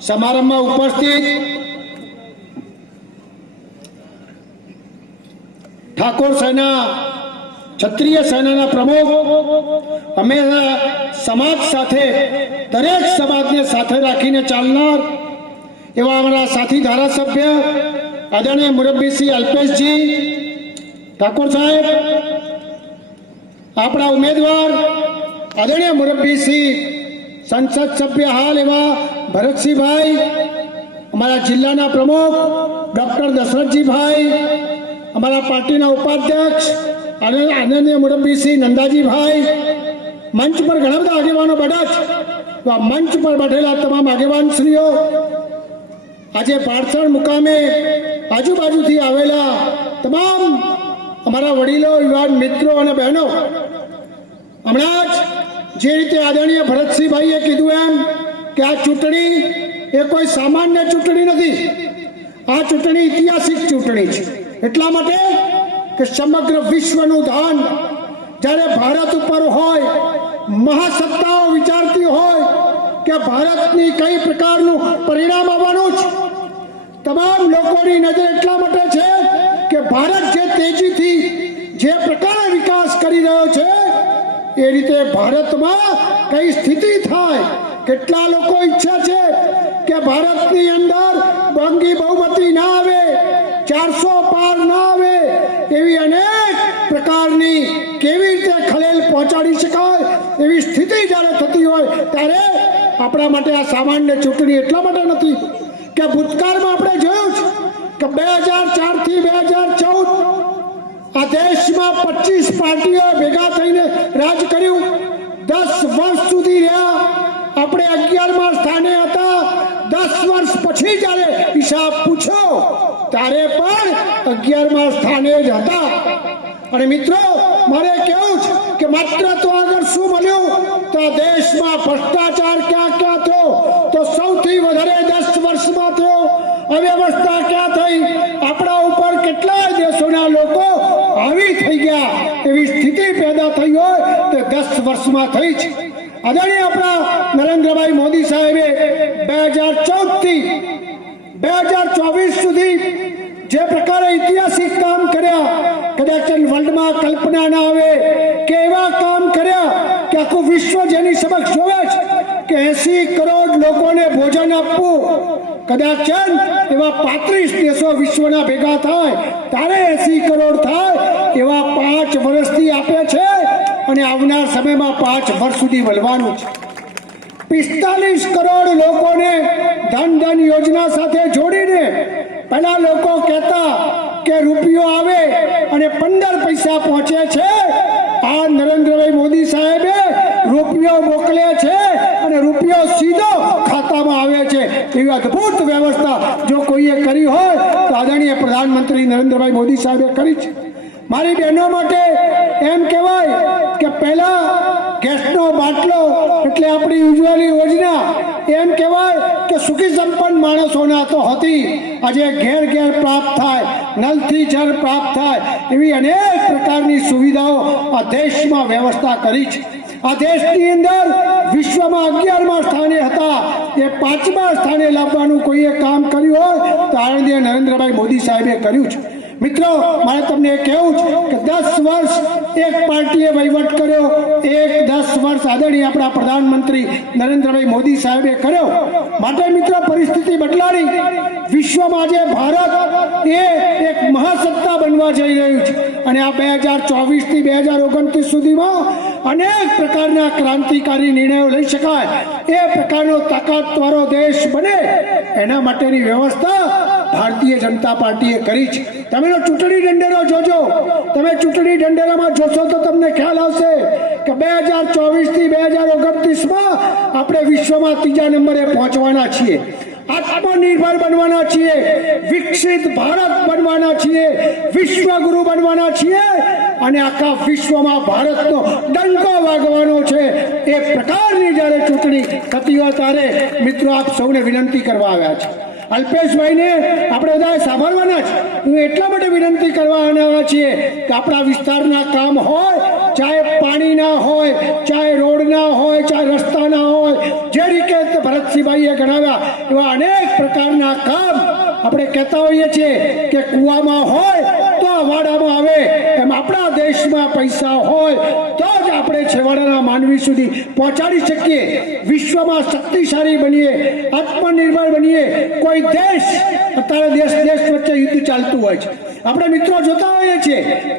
સમારંભમાં ઉપસ્થિત ઠાકોર સેના, ક્ષત્રિય સેનાના પ્રમુખ હંમેશા સમાજ સાથે, દરેક સમાજને સાથે રાખીને ચાલનાર એવા અમારા સાથી ધારાસભ્ય, આદરણીય મુરબ્બીસિંહ અલ્પેશજી, ઠાકોર સાહેબ, આપણા ઉમેદવાર, આદરણીય મુરબ્બીસિંહ સંસદ સભ્ય હાલ એવા ભરતસિંહભાઈ, અમારા જિલ્લાના પ્રમુખ, ડૉક્ટર દશરથજીભાઈ, અમારા પાર્ટીના ઉપાધ્યક્ષ અને આદરણીય મુરબ્બીસિંહ નંદાજીભાઈ, મંચ પર ઘણા બધા આગેવાનો બેઠા છે. તો આ મંચ પર બેઠેલા તમામ આગેવાનશ્રીઓ, આજે પારસણ મુકામે આજુબાજુથી આવેલા તમામ અમારા વડીલો, યુવાન મિત્રો અને બહેનો, હમણાં જ જે રીતે આદરણીય ભરતસિંહભાઈએ કીધું એમ કે આ ચૂંટણી એ કોઈ સામાન્ય ચૂંટણી નથી. આ ચૂંટણી ઐતિહાસિક ચૂંટણી છે. એટલા માટે કે સમગ્ર વિશ્વનું ધન જ્યારે ભારત ઉપર હોય, મહાસત્તાઓ વિચારતી હોય કે ભારતની કઈ પ્રકારનું પરિણામ આવવાનું છે તમામ લોકોની નજર એટલા માટે છે કે ભારત જે તેજીથી જે પ્રકારે વિકાસ કરી રહ્યો છે એ રીતે ભારતમાં કઈ સ્થિતિ થાય? કેટલા લોકો ઈચ્છે છે કે ભારતની અંદર બંગી બહુમતી ના આવે, ચારસો પાર ના આવે, એવી અનેક પ્રકારની કેવી રીતે ખલેલ પહોંચાડી શકાય, એવી સ્થિતિ જ્યારે થતી હોય, ત્યારે આપણા માટે આ સામાન્ય ચૂંટણી એટલા માટે નથી કે ભૂતકાળમાં આપણે જોયું છે કે બે હજાર ચારથી બે હજાર આ દેશમાં પચીસ પાર્ટીઓ ભેગા થઈને રાજ કર્યું. દસ વર્ષ સુધી રહ્યા. આપણે અગિયારમાં સ્થાને હતા. દસ વર્ષ પછી જ્યારે હિસાબ પૂછો, ત્યારે પણ અગિયારમાં સ્થાને જ હતા. અને મિત્રો, મારે કેવું છે કે માત્ર તો આગળ શું મળ્યું? તો દેશમાં ભ્રષ્ટાચાર ક્યાં ક્યાં થયો? તો સૌથી વધારે દસ વર્ષમાં થયો. અવ્યવસ્થા ક્યાં થઈ? આપણા ઉપર કેટલાય દેશોના લોકો દસ વર્ષમાં થઈ છે. આદરણીય આપણા નરેન્દ્રભાઈ મોદી સાહેબે બે હજાર ચૌદથી બે હજાર ચોવીસ સુધી જે પ્રકારે ઐતિહાસિક કામ કર્યા, કદાચ વર્લ્ડમાં કલ્પના ના આવે કે એવા કામ કર્યા કે આખું વિશ્વ જેની સમક્ષ જોવે છે કે એસી કરોડ લોકોને ભોજન આપવું, કદાચ એવા પાંત્રીસ દેશો વિશ્વના ભેગા થાય ત્યારે એસી કરોડ થાય એવા પાંચ વર્ષથી આપે છે. અને આવનાર સમયમાં પાંચ વર્ષ સુધી વળવાનું છે. પિસ્તાલીસ કરોડ લોકોને ધન ધન યોજના સાથે જોડીને પહેલા લોકો કહેતા કે રૂપિયો આવે અને પંદર પૈસા પહોંચે છે. આ નરેન્દ્રભાઈ મોદી સાહેબે રૂપિયો મોકલે છે અને રૂપિયો સીધો ખાતામાં આવે છે. એવી અદ્ભુત વ્યવસ્થા જો કોઈએ કરી હોય તો આદરણીય પ્રધાનમંત્રી નરેન્દ્રભાઈ મોદી સાહેબે કરી છે. મારી બહેનો માટે એમ કહેવાય કે પહેલા ગેસનો બાટલો એટલે આપણી ઉજ્જવલી યોજના, એમ કહેવાય કે સુખી સંપન્ન માણસોના તો હતી. આજે ઘેર ઘેર પ્રાપ્ત થાય, નલથી જળ પ્રાપ્ત થાય એવી અનેક પ્રકારની સુવિધાઓ આ દેશમાં વ્યવસ્થા કરી છે. આ દેશની અંદર વિશ્વમાં અગિયારમા સ્થાને હતા. એ પાંચમા સ્થાને લાવવાનું કોઈએ કામ કર્યું હોય તો આદરણીય નરેન્દ્રભાઈ મોદી સાહેબે કર્યું છે. મિત્રો, મારે તમને કહેવું છે કે દસ વર્ષ એક પાર્ટીએ વહીવટ કર્યો, એક દસ વર્ષ આદરણીય આપણા પ્રધાનમંત્રી નરેન્દ્રભાઈ મોદી સાહેબે કર્યો. માટે મિત્રો, પરિસ્થિતિ બદલાણી વિશ્વમાં આજે ભારત એ એક મહાસત્તા બનવા જઈ રહ્યું છે. અને આ બે હજાર ચોવીસથી બે હજાર ઓગણત્રીસ સુધીમાં અનેક પ્રકારના ક્રાંતિકારી નિર્ણયો લઈ શકાય. એ પ્રકારનો તાકાતવાળો દેશ બને. એના માટેની વ્યવસ્થા ભારતીય જનતા પાર્ટીએ કરી છે તમે ચૂંટણી ઢંઢેરો જોજો. તમે ચૂંટણી ઢંઢેરામાં જોશો તો તમને ખ્યાલ આવશે કે બે હજાર ચોવીસથી બે હજાર ઓગણત્રીસમાં આપણે વિશ્વમાં ત્રીજા નંબરે પહોંચવાના છીએ. આત્મનિર્ભર બનવાના છીએ. વિકસિત ભારત બનવાના છીએ. વિશ્વગુરુ બનવાના છીએ. અને આખા વિશ્વમાં ભારતનો ડંકો વાગવાનો છે. એ પ્રકારની જ્યારે ચૂંટણી થતી હોય ત્યારે મિત્રો આપ સૌને વિનંતી કરવા આવ્યા છે. અલ્પેશભાઈને આપણે બધાએ સાંભળવાના છે હું એટલા માટે વિનંતી કરવાના છીએ કે આપણા વિસ્તારના કામ હોય, ચાહે પાણી ના હોય, ચાહે રોડ ના હોય, ચાહે રસ્તા ના હોય, જે રીતે ભરતસિંહભાઈએ ગણાવ્યા, એવા અનેક પ્રકારના કામ આપણે કહેતા હોઈએ છીએ કે કૂવામાં હોય તો વાડામાં આવે. એમ આપણા દેશમાં પૈસા હોય તો આપણે છેવાડાના માનવી સુધી પહોંચાડી શકીએ, વિશ્વમાં શક્તિશાળી બનીએ, આત્મનિર્ભર બનીએ, કોઈ દેશ, અત્યારે દેશ દેશ વચ્ચે યુદ્ધ ચાલતું હોય છે. આપણે મિત્રો જોતા હોઈએ છીએ